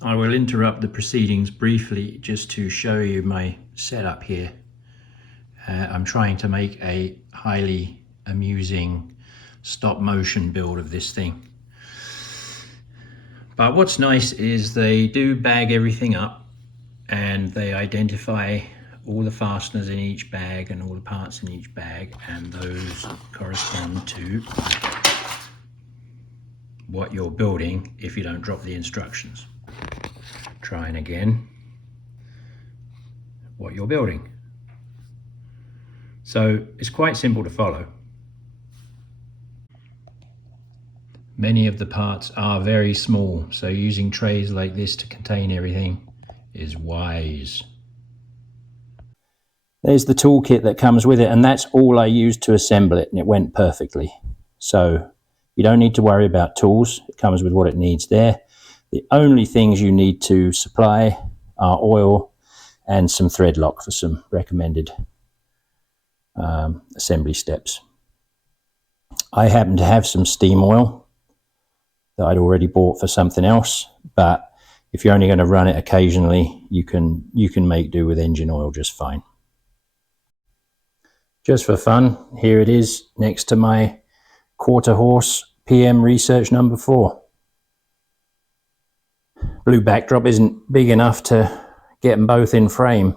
I will interrupt the proceedings briefly just to show you my setup here. I'm trying to make a highly amusing stop motion build of this thing. But what's nice is they do bag everything up and they identify all the fasteners in each bag and all the parts in each bag, and those correspond to what you're building if you don't drop the instructions. Trying again, what you're building. So it's quite simple to follow. Many of the parts are very small, so using trays like this to contain everything is wise. There's the toolkit that comes with it, and that's all I used to assemble it, and it went perfectly. So you don't need to worry about tools. It comes with what it needs there. The only things you need to supply are oil and some thread lock for some recommended assembly steps. I happen to have some steam oil that I'd already bought for something else, but if you're only going to run it occasionally, you can make do with engine oil just fine. Just for fun, here it is next to my quarter horse PM Research number 4. Blue backdrop isn't big enough to get them both in frame,